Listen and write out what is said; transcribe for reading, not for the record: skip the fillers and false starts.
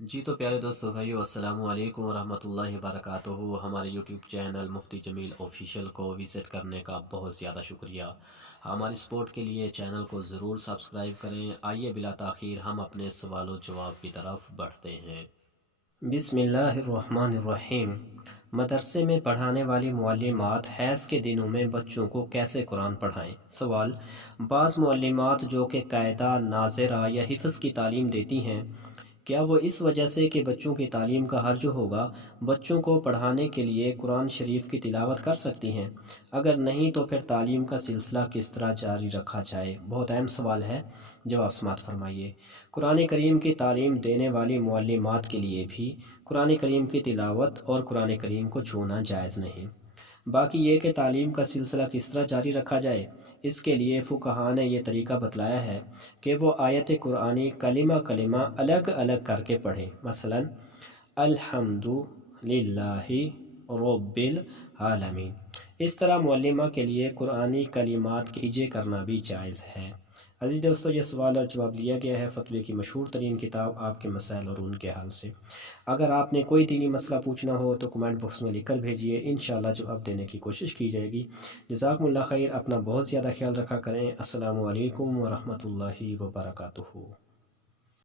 جی تو پیارے دوستو بھائیو السلام علیکم ورحمۃ اللہ وبرکاتہ۔ ہمارے یوٹیوب چینل مفتی جمیل آفیشیل کو وزٹ کرنے کا بہت زیادہ شکریہ۔ ہماری سپورٹ کے لیے چینل کو ضرور سبسکرائب کریں۔ آئیے بلا تاخیر ہم اپنے سوال و جواب کی طرف بڑھتے ہیں۔ بسم اللہ الرحمن الرحیم۔ مدرسے میں پڑھانے والی معلمات حیض کے دنوں میں بچوں کو کیسے قرآن پڑھائیں؟ سوال: بعض معلمات جو کہ قاعدہ، ناظرہ یا حفظ کی تعلیم دیتی ہیں، کیا وہ اس وجہ سے کہ بچوں کی تعلیم کا حرج ہوگا بچوں کو پڑھانے کے لیے قرآن شریف کی تلاوت کر سکتی ہیں؟ اگر نہیں تو پھر تعلیم کا سلسلہ کس طرح جاری رکھا جائے؟ بہت اہم سوال ہے، جواب سماعت فرمائیے۔ قرآن کریم کی تعلیم دینے والی معلمات کے لیے بھی قرآن کریم کی تلاوت اور قرآن کریم کو چھونا جائز نہیں۔ باقی یہ کہ تعلیم کا سلسلہ کس طرح جاری رکھا جائے، اس کے لیے فقہاء نے یہ طریقہ بتلایا ہے کہ وہ آیت قرآنی کلمہ کلمہ الگ الگ کر کے پڑھیں۔ مثلا الحمد للہ رب العالمین۔ اس طرح معلمہ کے لیے قرآنی کلمات کی ہجے کرنا بھی جائز ہے۔ عزیز دوستو، یہ سوال اور جواب لیا گیا ہے فتوے کی مشہور ترین کتاب آپ کے مسائل اور ان کے حل سے۔ اگر آپ نے کوئی دینی مسئلہ پوچھنا ہو تو کمنٹ باکس میں لکھ کر بھیجیے، انشاءاللہ جواب دینے کی کوشش کی جائے گی۔ جزاکم اللہ خیر، اپنا بہت زیادہ خیال رکھا کریں۔ السلام علیکم ورحمۃ اللہ وبرکاتہ۔